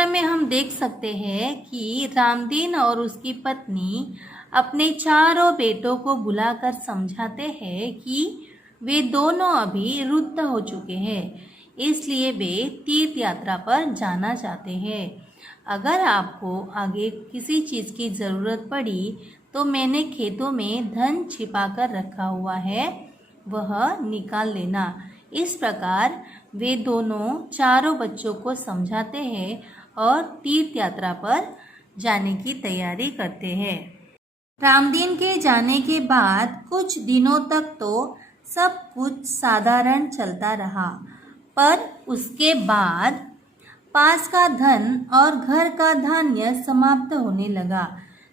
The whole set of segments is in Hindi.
चित्र में हम देख सकते हैं कि रामदीन और उसकी पत्नी अपने चारों बेटों को बुलाकर समझाते हैं कि वे दोनों अभी वृद्ध हो चुके हैं, इसलिए वे तीर्थ यात्रा पर जाना चाहते हैं। अगर आपको आगे किसी चीज़ की ज़रूरत पड़ी तो मैंने खेतों में धन छिपा कर रखा हुआ है, वह निकाल लेना। इस प्रकार वे दोनों चारों बच्चों को समझाते हैं और तीर्थ यात्रा पर जाने की तैयारी करते हैं। रामदीन के जाने के बाद कुछ दिनों तक तो सब कुछ साधारण चलता रहा, पर उसके बाद पास का धन और घर का धान्य समाप्त होने लगा।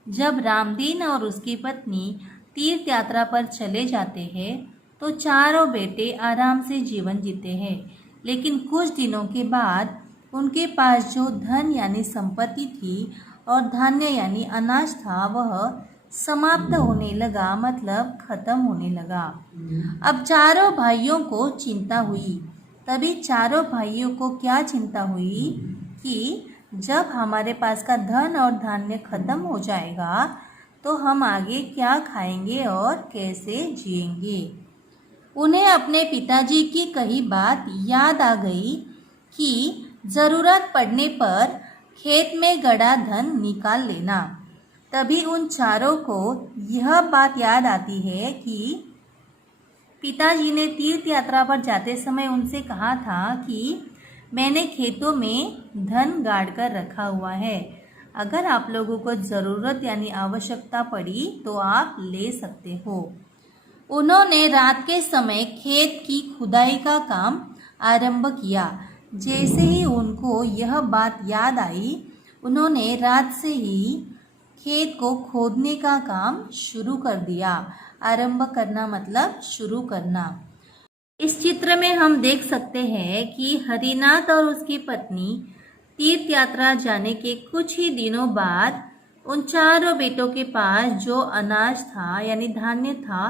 जब रामदीन और उसकी पत्नी तीर्थ यात्रा पर चले जाते हैं तो चारों बेटे आराम से जीवन जीते हैं, लेकिन कुछ दिनों के बाद उनके पास जो धन यानी संपत्ति थी और धान्य यानी अनाज था वह समाप्त होने लगा, मतलब खत्म होने लगा। अब चारों भाइयों को चिंता हुई। तभी चारों भाइयों को क्या चिंता हुई कि जब हमारे पास का धन और धान्य खत्म हो जाएगा तो हम आगे क्या खाएंगे और कैसे जिएंगे। उन्हें अपने पिताजी की कही बात याद आ गई कि ज़रूरत पड़ने पर खेत में गड़ा धन निकाल लेना। तभी उन चारों को यह बात याद आती है कि पिताजी ने तीर्थ यात्रा पर जाते समय उनसे कहा था कि मैंने खेतों में धन गाड़ कर रखा हुआ है, अगर आप लोगों को ज़रूरत यानी आवश्यकता पड़ी तो आप ले सकते हो। उन्होंने रात के समय खेत की खुदाई का काम आरंभ किया। जैसे ही उनको यह बात याद आई, उन्होंने रात से ही खेत को खोदने का काम शुरू कर दिया। आरंभ करना मतलब शुरू करना। इस चित्र में हम देख सकते हैं कि हरिनाथ और उसकी पत्नी तीर्थ यात्रा जाने के कुछ ही दिनों बाद उन चारों बेटों के पास जो अनाज था यानी धान्य था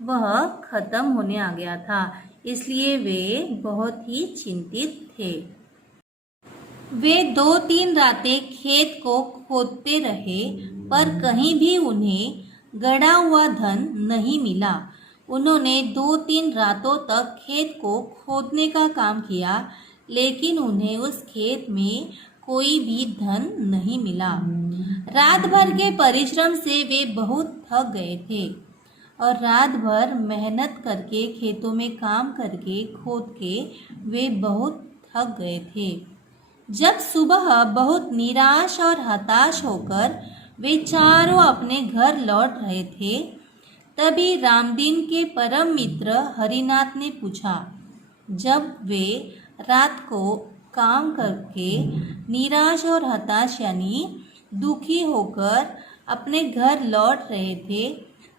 वह खत्म होने आ गया था, इसलिए वे बहुत ही चिंतित थे। वे 2-3 रातें खेत को खोदते रहे, पर कहीं भी उन्हें गड़ा हुआ धन नहीं मिला। उन्होंने 2-3 रातों तक खेत को खोदने का काम किया, लेकिन उन्हें उस खेत में कोई भी धन नहीं मिला। रात भर के परिश्रम से वे बहुत थक गए थे और रात भर मेहनत करके खेतों में काम करके खोद के वे बहुत थक गए थे। जब सुबह बहुत निराश और हताश होकर वे चारों अपने घर लौट रहे थे, तभी रामदीन के परम मित्र हरिनाथ ने पूछा। जब वे रात को काम करके निराश और हताश यानी दुखी होकर अपने घर लौट रहे थे,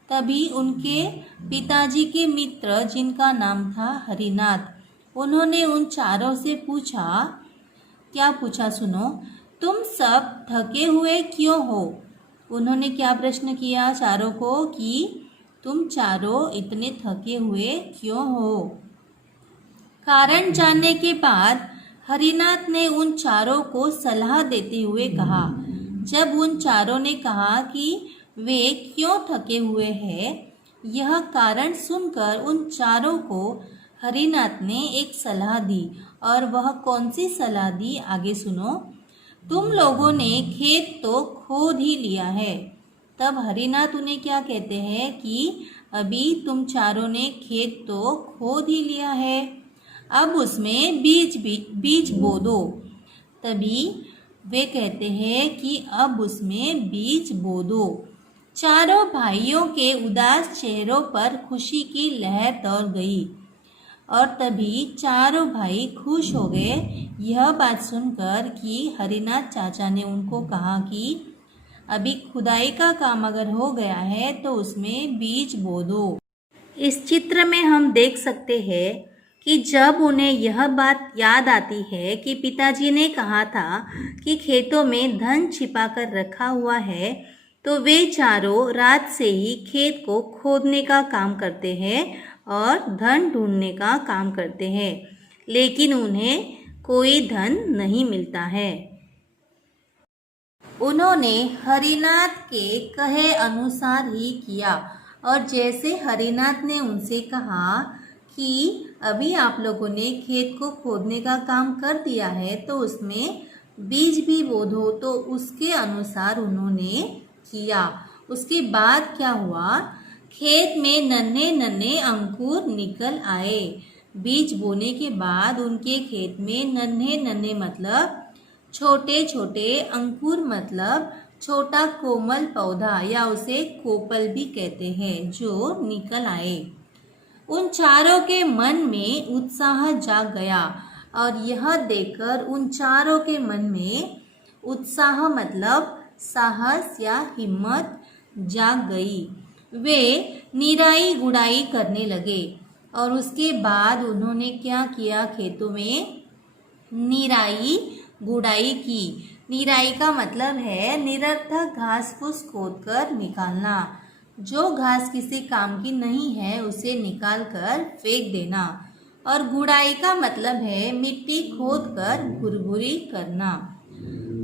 तभी उनके पिताजी के मित्र जिनका नाम था हरिनाथ, उन्होंने उन चारों से पूछा। क्या पूछा सुनो, तुम सब थके हुए क्यों हो? उन्होंने क्या प्रश्न किया चारों को कि तुम चारों इतने थके हुए क्यों हो? कारण जानने के बाद हरिनाथ ने उन चारों को सलाह देते हुए कहा। जब उन चारों ने कहा कि वे क्यों थके हुए हैं, यह कारण सुनकर उन चारों को हरिनाथ ने एक सलाह दी। और वह कौन सी सलाह दी आगे सुनो। तुम लोगों ने खेत तो खोद ही लिया है। तब हरिनाथ उन्हें क्या कहते हैं कि अभी तुम चारों ने खेत तो खोद ही लिया है, अब उसमें बीज बो दो। तभी वे कहते हैं कि अब उसमें बीज बो दो। चारों भाइयों के उदास चेहरों पर खुशी की लहर दौड़ गई और तभी चारों भाई खुश हो गए यह बात सुनकर कि हरिनाथ चाचा ने उनको कहा कि अभी खुदाई का काम अगर हो गया है तो उसमें बीज बो दो। इस चित्र में हम देख सकते हैं कि जब उन्हें यह बात याद आती है कि पिताजी ने कहा था कि खेतों में धन छिपा कर रखा हुआ है, तो वे चारों रात से ही खेत को खोदने का काम करते हैं और धन ढूंढने का काम करते हैं, लेकिन उन्हें कोई धन नहीं मिलता है। उन्होंने हरिनाथ के कहे अनुसार ही किया और जैसे हरिनाथ ने उनसे कहा कि अभी आप लोगों ने खेत को खोदने का काम कर दिया है तो उसमें बीज भी बो दो, तो उसके अनुसार उन्होंने किया। उसके बाद क्या हुआ, खेत में नन्हे नन्हे अंकुर निकल आए। बीज बोने के बाद उनके खेत में नन्हे नन्हे मतलब छोटे छोटे अंकुर मतलब छोटा कोमल पौधा या उसे कोपल भी कहते हैं जो निकल आए। उन चारों के मन में उत्साह जाग गया और यह देखकर उन चारों के मन में उत्साह मतलब साहस या हिम्मत जाग गई। वे निराई गुड़ाई करने लगे और उसके बाद उन्होंने क्या किया, खेतों में निराई गुड़ाई की। निराई का मतलब है निरर्थक घास फूस खोद कर निकालना। जो घास किसी काम की नहीं है उसे निकाल कर फेंक देना। और गुड़ाई का मतलब है मिट्टी खोद कर भुरभुरी करना।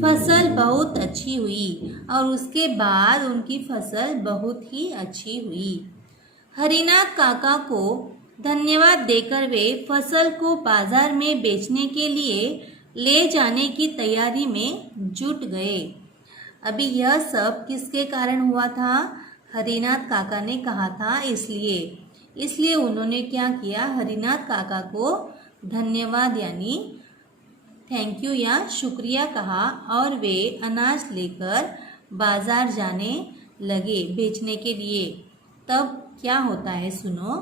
फसल बहुत अच्छी हुई और उसके बाद उनकी फसल बहुत ही अच्छी हुई। हरिनाथ काका को धन्यवाद देकर वे फसल को बाजार में बेचने के लिए ले जाने की तैयारी में जुट गए। अभी यह सब किसके कारण हुआ था, हरिनाथ काका ने कहा था इसलिए उन्होंने क्या किया, हरिनाथ काका को धन्यवाद यानी थैंक यू या शुक्रिया कहा और वे अनाज लेकर बाजार जाने लगे बेचने के लिए। तब क्या होता है सुनो।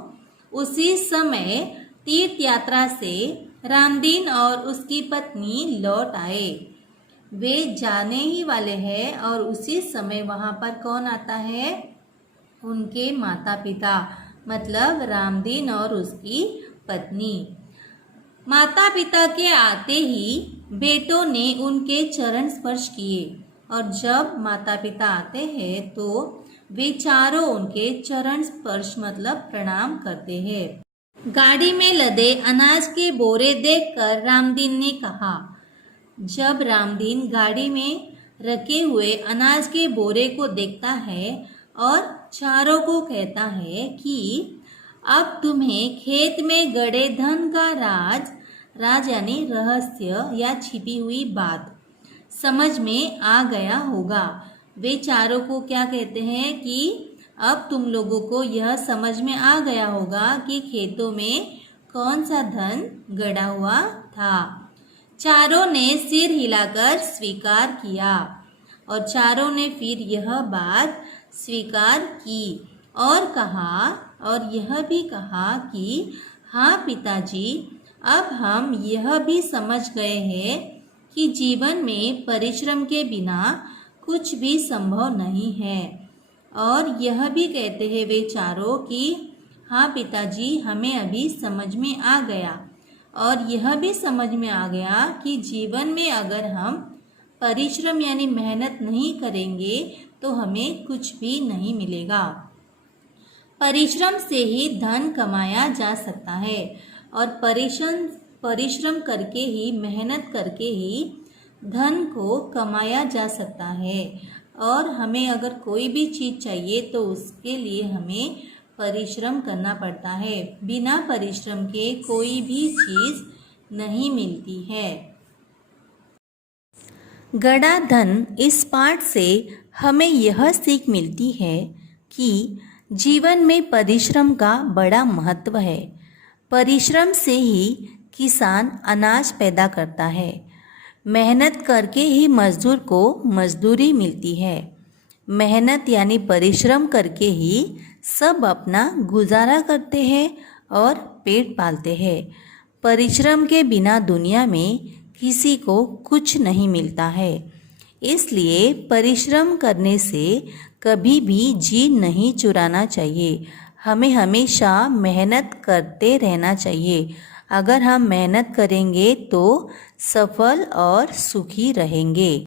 उसी समय तीर्थ यात्रा से रामदीन और उसकी पत्नी लौट आए। वे जाने ही वाले हैं और उसी समय वहाँ पर कौन आता है, उनके माता पिता मतलब रामदीन और उसकी पत्नी। माता पिता के आते ही बेटों ने उनके चरण स्पर्श किए और जब माता पिता आते हैं तो वे चारों उनके चरण स्पर्श मतलब प्रणाम करते हैं। गाड़ी में लदे अनाज के बोरे देखकर रामदीन ने कहा। जब रामदीन गाड़ी में रखे हुए अनाज के बोरे को देखता है और चारों को कहता है कि अब तुम्हें खेत में गड़े धन का राज यानी रहस्य या छिपी हुई बात समझ में आ गया होगा। वे चारों को क्या कहते हैं कि अब तुम लोगों को यह समझ में आ गया होगा कि खेतों में कौन सा धन गड़ा हुआ था। चारों ने सिर हिलाकर स्वीकार किया और चारों ने फिर यह बात स्वीकार की और यह भी कहा कि हाँ पिताजी, अब हम यह भी समझ गए हैं कि जीवन में परिश्रम के बिना कुछ भी संभव नहीं है। और यह भी कहते हैं वे चारों कि हाँ पिताजी, हमें अभी समझ में आ गया और यह भी समझ में आ गया कि जीवन में अगर हम परिश्रम यानी मेहनत नहीं करेंगे तो हमें कुछ भी नहीं मिलेगा। परिश्रम से ही धन कमाया जा सकता है और परिश्रम करके ही मेहनत करके ही धन को कमाया जा सकता है। और हमें अगर कोई भी चीज़ चाहिए तो उसके लिए हमें परिश्रम करना पड़ता है। बिना परिश्रम के कोई भी चीज़ नहीं मिलती है। गड़ा धन इस पाठ से हमें यह सीख मिलती है कि जीवन में परिश्रम का बड़ा महत्व है। परिश्रम से ही किसान अनाज पैदा करता है। मेहनत करके ही मजदूर को मजदूरी मिलती है। मेहनत यानी परिश्रम करके ही सब अपना गुजारा करते हैं और पेट पालते हैं। परिश्रम के बिना दुनिया में किसी को कुछ नहीं मिलता है। इसलिए परिश्रम करने से कभी भी जी नहीं चुराना चाहिए। हमें हमेशा मेहनत करते रहना चाहिए। अगर हम मेहनत करेंगे तो सफल और सुखी रहेंगे।